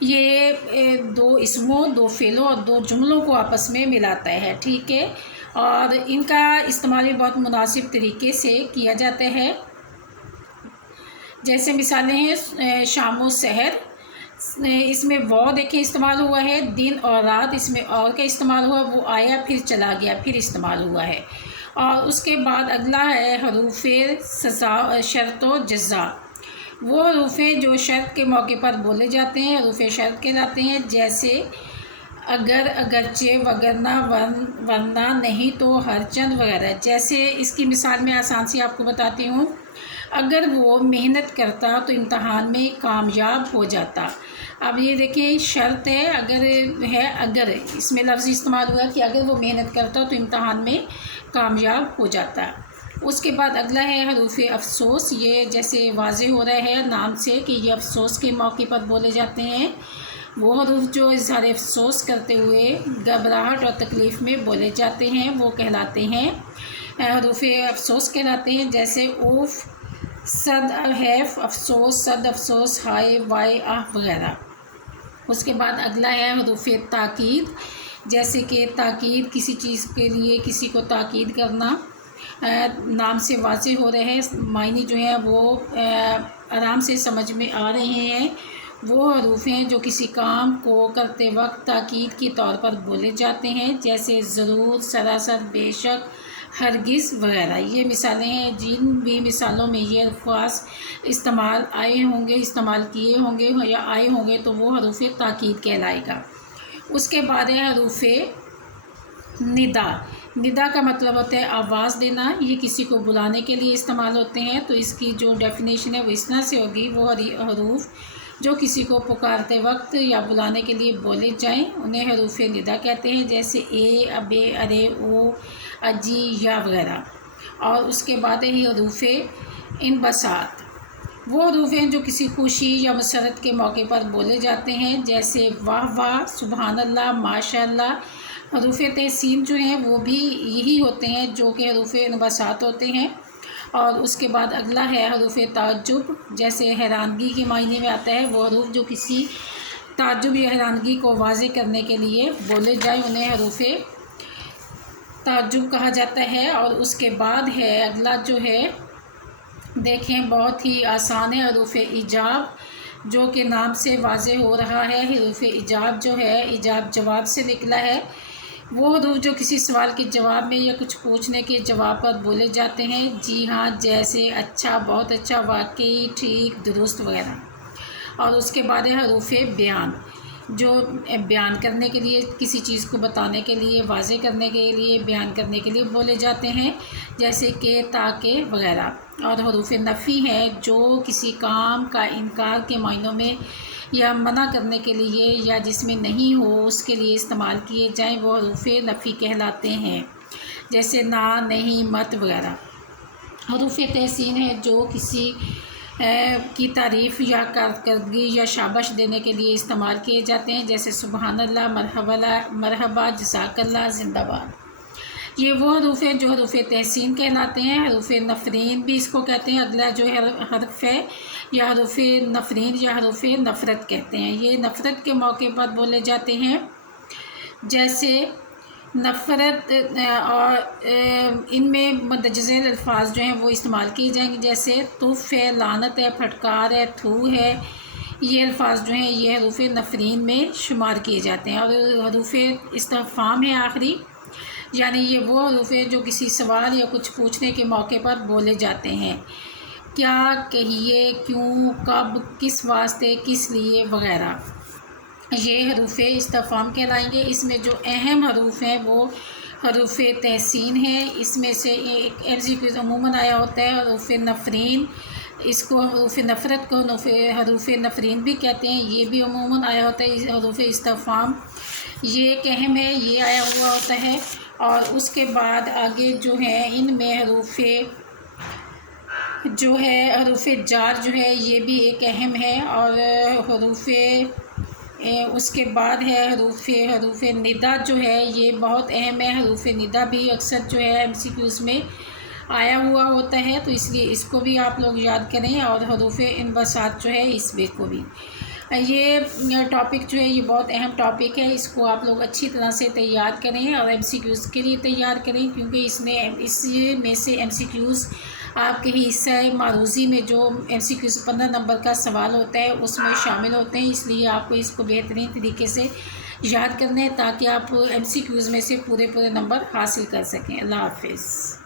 یہ دو اسموں، دو فعلوں اور دو جملوں کو آپس میں ملاتا ہے، ٹھیک ہے، اور ان کا استعمال بھی بہت مناسب طریقے سے کیا جاتا ہے۔ جیسے مثالیں ہیں شام و سحر، اس میں وہ دیکھیں استعمال ہوا ہے، دن اور رات اس میں اور کا استعمال ہوا، وہ آیا پھر چلا گیا پھر استعمال ہوا ہے۔ اور اس کے بعد اگلا ہے حروف سزا، شرط و جزا، وہ حروف جو شرط کے موقع پر بولے جاتے ہیں حروف شرط کہلاتے ہیں، جیسے اگر، اگرچہ، وگرنہ، ورنہ، نہیں تو، ہر چند وغیرہ۔ جیسے اس کی مثال میں آسان سی آپ کو بتاتی ہوں، اگر وہ محنت کرتا تو امتحان میں کامیاب ہو جاتا۔ اب یہ دیکھیں شرط ہے، اگر اس میں لفظ استعمال ہوا کہ اگر وہ محنت کرتا تو امتحان میں کامیاب ہو جاتا۔ اس کے بعد اگلا ہے حروف افسوس، یہ جیسے واضح ہو رہا ہے نام سے کہ یہ افسوس کے موقع پر بولے جاتے ہیں، وہ حروف جو اظہار افسوس کرتے ہوئے گھبراہٹ اور تکلیف میں بولے جاتے ہیں وہ کہلاتے ہیں حروف افسوس کہلاتے ہیں، جیسے اوف، صد، حیف، افسوس، صد افسوس، ہائے، وائے، آہ وغیرہ۔ اس کے بعد اگلا ہے حروف تاکید، جیسے کہ تاکید کسی چیز کے لیے کسی کو تاکید کرنا، نام سے واضح ہو رہے ہیں، معنی جو ہیں وہ آرام سے سمجھ میں آ رہے ہیں، وہ حروف ہیں جو کسی کام کو کرتے وقت تاکید کے طور پر بولے جاتے ہیں، جیسے ضرور، سراسر، بے شک، ہرگز وغیرہ۔ یہ مثالیں ہیں، جن بھی مثالوں میں یہ الفاظ استعمال کیے ہوں گے یا آئے ہوں گے تو وہ حروف تاکید کہلائے گا۔ اس کے بعد ہے حروف ندا، ندا کا مطلب ہوتا ہے آواز دینا، یہ کسی کو بلانے کے لیے استعمال ہوتے ہیں، تو اس کی جو ڈیفینیشن ہے وہ اس طرح سے ہوگی، وہ حروف جو کسی کو پکارتے وقت یا بلانے کے لیے بولے جائیں انہیں حروف ندا کہتے ہیں، جیسے اے، ابے، ارے، او، اجی، یا وغیرہ۔ اور اس کے بعد ہے حروف انبساط، وہ حروف ہیں جو کسی خوشی یا مسرت کے موقع پر بولے جاتے ہیں، جیسے واہ واہ، سبحان اللہ، ماشاء اللہ۔ حروف تحسین جو ہیں وہ بھی یہی ہوتے ہیں جو کہ حروف انبساط ہوتے ہیں۔ اور اس کے بعد اگلا ہے حروف تعجب، جیسے حیرانگی کے معنی میں آتا ہے، وہ حروف جو کسی تعجب یا حیرانگی کو واضح کرنے کے لیے بولے جائیں انہیں حروف تعجب کہا جاتا ہے۔ اور اس کے بعد ہے اگلا جو ہے دیکھیں بہت ہی آسان ہے، حروف ایجاب، جو کہ نام سے واضح ہو رہا ہے، حروف ایجاب جو ہے ایجاب جواب سے نکلا ہے، وہ حروف جو کسی سوال کے جواب میں یا کچھ پوچھنے کے جواب پر بولے جاتے ہیں، جی ہاں، جیسے، اچھا، بہت اچھا، واقعی، ٹھیک، درست وغیرہ۔ اور اس کے بعد ہے حروف بیان، جو بیان کرنے کے لیے کسی چیز کو بتانے کے لیے، واضح کرنے کے لیے، بیان کرنے کے لیے بولے جاتے ہیں، جیسے کہ، تاکہ وغیرہ۔ اور حروف نفی ہیں جو کسی کام کا انکار کے معنوں میں یا منع کرنے کے لیے یا جس میں نہیں ہو اس کے لیے استعمال کیے جائیں وہ حروف نفی کہلاتے ہیں، جیسے نہ، نہیں، مت وغیرہ۔ حروف تحسین ہیں جو کسی کی تعریف یا کارکردگی یا شاباش دینے کے لیے استعمال کیے جاتے ہیں، جیسے سبحان اللہ، مرحبا، جزاک اللہ، زندہ باد۔ یہ وہ حروف ہیں جو حروف تحسین کہلاتے ہیں۔ حروف نفرین بھی اس کو کہتے ہیں، اگلا جو حرف ہے یا حروف نفرین یا حروف نفرت کہتے ہیں، یہ نفرت کے موقع پر بولے جاتے ہیں، جیسے نفرت، اور ان میں متجزل الفاظ جو ہیں وہ استعمال کیے جائیں گے، جیسے تف ہے، لعنت ہے، پھٹکار ہے، تھو ہے، یہ الفاظ جو ہیں یہ حروف نفرین میں شمار کیے جاتے ہیں۔ اور حروف استفہام ہے آخری، یعنی یہ وہ حروف ہیں جو کسی سوال یا کچھ پوچھنے کے موقع پر بولے جاتے ہیں، کیا، کہیے، کیوں، کب، کس واسطے، کس لیے وغیرہ، یہ حروف استفہام کہلائیں گے۔ اس میں جو اہم حروف ہیں وہ حروف تحسین ہیں، اس میں سے ایک MCQ عموماً آیا ہوتا ہے حروف نفرین، اس کو حروف نفرت کو حروف نفرین بھی کہتے ہیں، یہ بھی عموماً آیا ہوتا ہے حروف استفہام، یہ ایک اہم ہے، یہ آیا ہوا ہوتا ہے۔ اور اس کے بعد آگے جو ہے ان میں حروف جار جو ہے یہ بھی ایک اہم ہے، اور حروف اس کے بعد ہے حروف ندا جو ہے یہ بہت اہم ہے، حروف ندا بھی اکثر جو ہے MCQs میں آیا ہوا ہوتا ہے، تو اس لیے اس کو بھی آپ لوگ یاد کریں، اور حروف انبساط جو ہے اس بے کو بھی۔ یہ ٹاپک جو ہے یہ بہت اہم ٹاپک ہے، اس کو آپ لوگ اچھی طرح سے تیار کریں اور MCQs کے لیے تیار کریں، کیونکہ اس میں سے MCQs آپ کے حصہ معروضی میں جو MCQs 15 نمبر کا سوال ہوتا ہے اس میں شامل ہوتے ہیں، اس لیے آپ کو اس کو بہترین طریقے سے یاد کرنا ہے تاکہ آپ MCQs میں سے پورے نمبر حاصل کر سکیں۔ اللہ حافظ۔